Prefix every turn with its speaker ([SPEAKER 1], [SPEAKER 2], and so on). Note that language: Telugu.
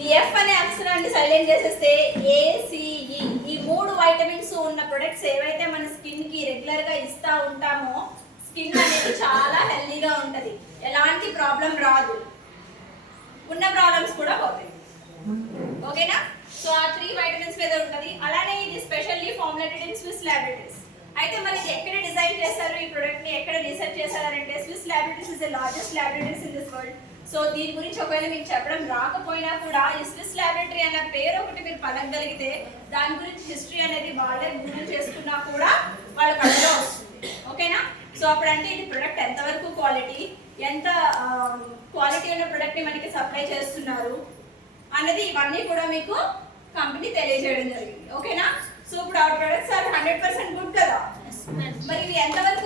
[SPEAKER 1] ఈ ఎఫ్ అనే అక్షరాన్ని సైలెంట్ చేసేస్తే ఏసిఈ e ఈ మూడు వైటమిన్స్ ఉన్న ప్రొడక్ట్స్ ఏవైతే మన స్కిన్కి రెగ్యులర్గా ఇస్తా ఉంటామో స్కిన్ అనేది చాలా హెల్దీగా ఉంటది. ఎలాంటి ప్రాబ్లం రాదు. ఉన్న ప్రాబ్లమ్స్ కూడా పోతాయి. ఓకేనా? సో ఆ త్రీ వైటమిన్స్ మీద ఉంటది. అలానే ఇది specially formulated in Swiss laboratories అయితే మనకి ఎక్కడ డిజైన్ చేశారు ఈ ప్రొడక్ట్ని ఎక్కడ రీసెర్చ్ చేశారంటే Swiss laboratories is the largest laboratories in this world so దీని గురించి ఒకవేళ మీకు చెప్పడం రాకపోయినా కూడా ఈ స్విస్ ల్యాబొరేటరీ అన్న పేరు ఒకటి మీరు పలకగలిగితే దాని గురించి హిస్టరీ అనేది వాళ్ళే గూగుల్ చేసుకున్నా కూడా వాళ్ళ కళ్ళలో వస్తుంది. ఓకేనా? సో అప్పుడంటే ఇది ప్రొడక్ట్ ఎంతవరకు క్వాలిటీ ఎంత క్వాలిటీ ఉన్న ప్రొడక్ట్ని మనకి సప్లై చేస్తున్నారు? అన్నది ఇవన్నీ కూడా మీకు కంపెనీ తెలియజేయడం జరిగింది. ఓకేనా? సో ఇప్పుడు ఆ products are hundred percent good కదా? మరి ఇవి ఎంతవరకు